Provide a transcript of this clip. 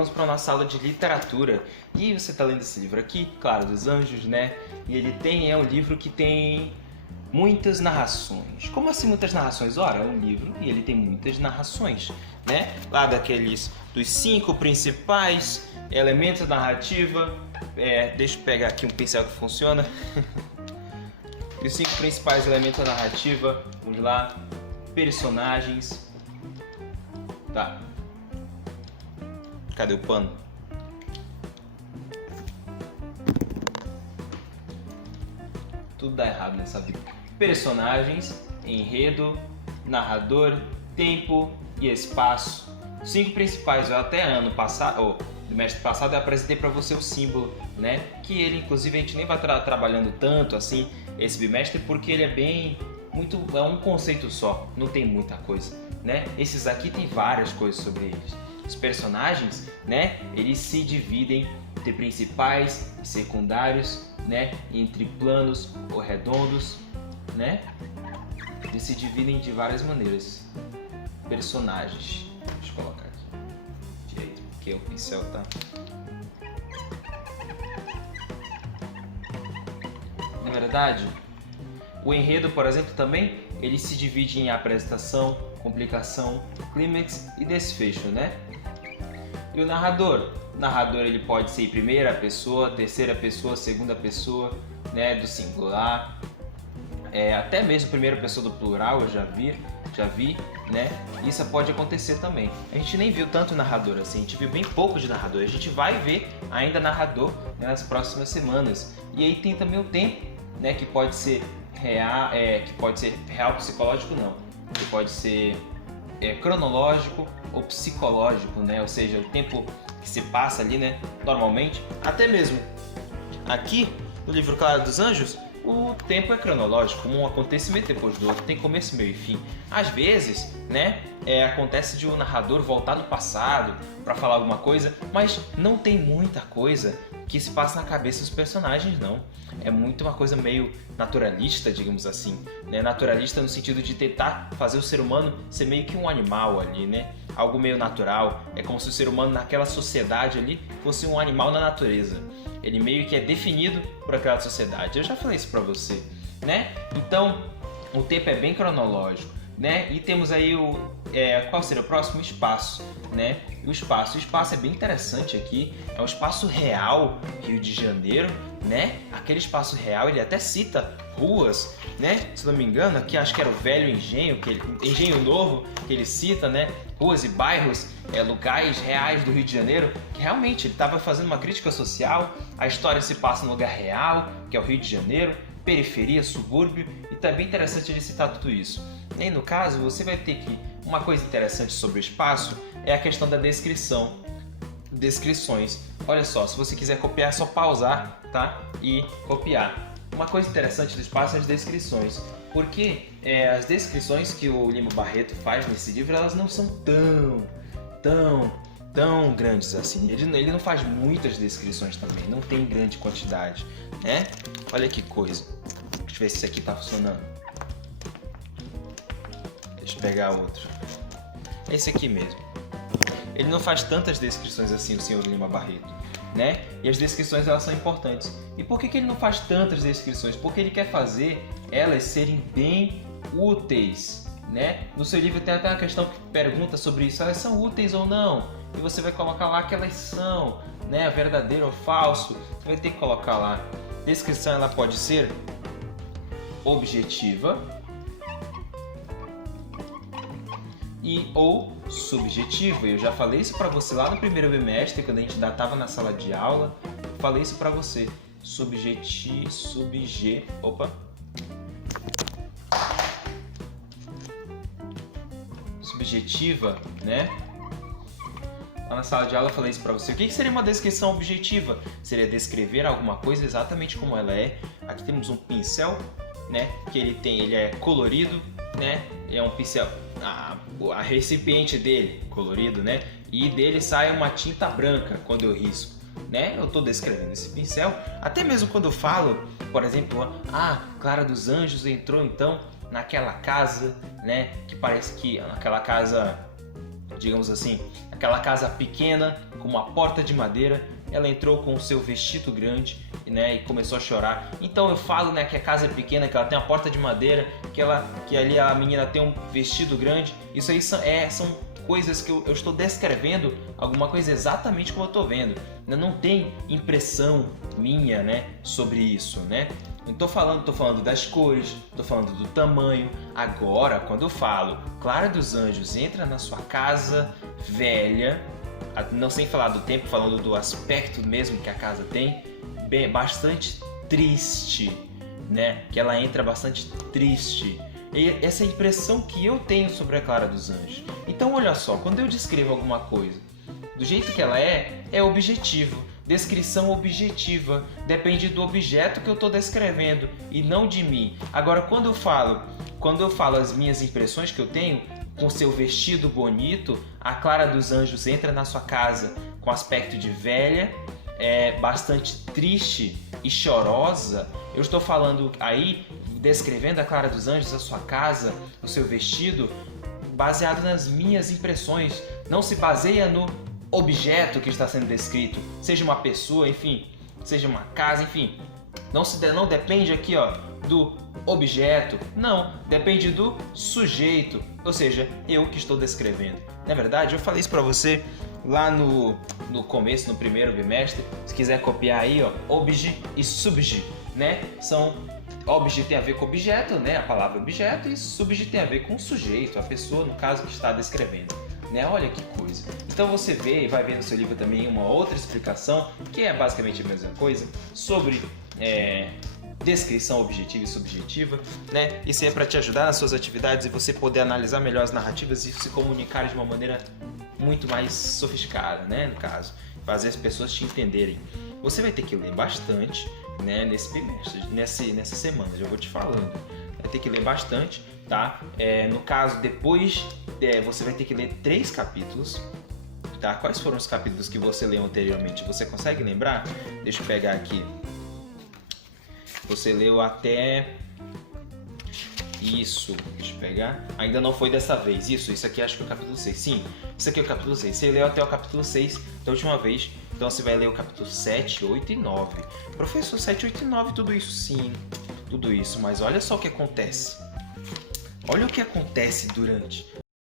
vamos para a nossa aula de literatura. E você está lendo esse livro aqui, Clara dos Anjos, né? E ele é um livro que tem muitas narrações. Como assim muitas narrações? Ora, é um livro e ele tem muitas narrações, né? Lá dos 5 principais elementos da narrativa. Deixa eu pegar aqui um pincel que funciona. Os 5 principais elementos da narrativa. Vamos lá. Personagens. Tá. Cadê o pano? Tudo dá errado nessa vida. Personagens, enredo, narrador, tempo e espaço. 5 principais. Eu até ano passado, ou bimestre passado, eu apresentei para você o símbolo, né? Que ele, inclusive, a gente nem vai trabalhando tanto assim esse bimestre, porque ele é um conceito só, não tem muita coisa, né? Esses aqui tem várias coisas sobre eles. Os personagens, né? Eles se dividem entre principais e secundários, né? Entre planos ou redondos, né? Eles se dividem de várias maneiras. Personagens. Deixa eu colocar aqui direito, porque o pincel tá. Na verdade, o enredo, por exemplo, também ele se divide em apresentação, complicação, clímax e desfecho, né? E o narrador? O narrador ele pode ser em primeira pessoa, terceira pessoa, segunda pessoa, né, do singular, até mesmo primeira pessoa do plural, eu já vi, né? Isso pode acontecer também. A gente nem viu tanto narrador assim, a gente viu bem pouco de narrador. A gente vai ver ainda narrador, né, nas próximas semanas. E aí tem também o tempo, né, que pode ser real psicológico, não, que pode ser cronológico ou psicológico, né? Ou seja, o tempo que se passa ali, né? Normalmente, até mesmo aqui no livro Clara dos Anjos, o tempo é cronológico, um acontecimento depois do outro, tem começo, meio e fim. Às vezes, né? Acontece de um narrador voltar no passado para falar alguma coisa, mas não tem muita coisa que se passa na cabeça dos personagens, não. É muito uma coisa meio naturalista, digamos assim, né? Naturalista no sentido de tentar fazer o ser humano ser meio que um animal ali, né? Algo meio natural. É como se o ser humano naquela sociedade ali fosse um animal na natureza. Ele meio que é definido por aquela sociedade. Eu já falei isso pra você, né? Então, o tempo é bem cronológico, né? E temos aí qual seria o próximo? Espaço, né? O espaço é bem interessante aqui. É um espaço real, Rio de Janeiro, né? Aquele espaço real, ele até cita ruas, né? Se não me engano, aqui acho que era o Velho Engenho, Engenho Novo, que ele cita, né? Ruas e bairros, lugares reais do Rio de Janeiro, que realmente ele estava fazendo uma crítica social. A história se passa no lugar real, que é o Rio de Janeiro, periferia, subúrbio, e tá bem interessante ele citar tudo isso. E aí, no caso, você vai ter que... Uma coisa interessante sobre o espaço é a questão da descrição. Descrições. Olha só, se você quiser copiar, é só pausar, tá? E copiar. Uma coisa interessante do espaço é as descrições, porque as descrições que o Lima Barreto faz nesse livro, elas não são tão grandes assim. Ele não faz muitas descrições também, não tem grande quantidade, né? Olha que coisa. Deixa eu ver se esse aqui tá funcionando. Deixa eu pegar outro. Esse aqui mesmo. Ele não faz tantas descrições assim, o senhor Lima Barreto, né? E as descrições, elas são importantes. E por que ele não faz tantas descrições? Porque ele quer fazer elas serem bem úteis, né? No seu livro tem até uma questão que pergunta sobre isso, elas são úteis ou não? E você vai colocar lá que elas são, né? Verdadeiro ou falso? Você vai ter que colocar lá. Descrição, ela pode ser objetiva ou subjetiva. Eu já falei isso para você lá no primeiro bimestre, quando a gente ainda estava na sala de aula. Falei isso para você. Subjetiva, né? Lá na sala de aula eu falei isso para você. O que seria uma descrição objetiva? Seria descrever alguma coisa exatamente como ela é. Aqui temos um pincel, né? Que ele é colorido, né? É um pincel. A recipiente dele colorido, né? E dele sai uma tinta branca quando eu risco, né? Eu estou descrevendo esse pincel. Até mesmo quando eu falo, por exemplo, Clara dos Anjos entrou então naquela casa, né? Que parece que naquela casa digamos assim, aquela casa pequena com uma porta de madeira. Ela entrou com o seu vestido grande, né, e começou a chorar. Então eu falo, né, que a casa é pequena, que ela tem uma porta de madeira, que ali a menina tem um vestido grande. Isso aí são coisas que eu estou descrevendo alguma coisa exatamente como eu estou vendo. Não tem impressão minha, né, sobre isso, né? Não tô falando das cores, tô falando do tamanho. Agora, quando eu falo Clara dos Anjos entra na sua casa velha, não sem falar do tempo, falando do aspecto mesmo que a casa tem, bastante triste, né? Que ela entra bastante triste. E essa é a impressão que eu tenho sobre a Clara dos Anjos. Então, olha só, quando eu descrevo alguma coisa do jeito que ela é objetivo. Descrição objetiva, depende do objeto que eu estou descrevendo e não de mim. Agora, quando eu falo as minhas impressões que eu tenho, com seu vestido bonito, a Clara dos Anjos entra na sua casa com aspecto de velha, bastante triste e chorosa. Eu estou falando aí, descrevendo a Clara dos Anjos, a sua casa, o seu vestido, baseado nas minhas impressões. Não se baseia no objeto que está sendo descrito, seja uma pessoa, enfim, seja uma casa, enfim. Não depende aqui, ó, do objeto, não, depende do sujeito, ou seja, eu que estou descrevendo. Na verdade, eu falei isso para você lá no começo, no primeiro bimestre. Se quiser copiar aí, ó, obje e subje, né? Obje tem a ver com objeto, né? A palavra objeto, e subje tem a ver com o sujeito, a pessoa, no caso, que está descrevendo. Né? Olha que coisa. Então você vê e vai ver no seu livro também uma outra explicação, que é basicamente a mesma coisa, sobre descrição objetiva e subjetiva, né? Isso é para te ajudar nas suas atividades e você poder analisar melhor as narrativas e se comunicar de uma maneira muito mais sofisticada, né? No caso, fazer as pessoas te entenderem. Você vai ter que ler bastante, né? Nesse bimestre, nessa semana, já vou te falando. Vai ter que ler bastante, tá? No caso, depois você vai ter que ler 3 capítulos, tá? Quais foram os capítulos que você leu anteriormente? Você consegue lembrar? Deixa eu pegar aqui. Você leu até... Isso, deixa eu pegar. Ainda não foi dessa vez. Isso aqui acho que é o capítulo 6. Sim, isso aqui é o capítulo 6. Você leu até o capítulo 6 da última vez. Então você vai ler o capítulo 7, 8 e 9. Professor, 7, 8 e 9, tudo isso? Sim, tudo isso. Mas olha só o que acontece. Olha o que acontece durante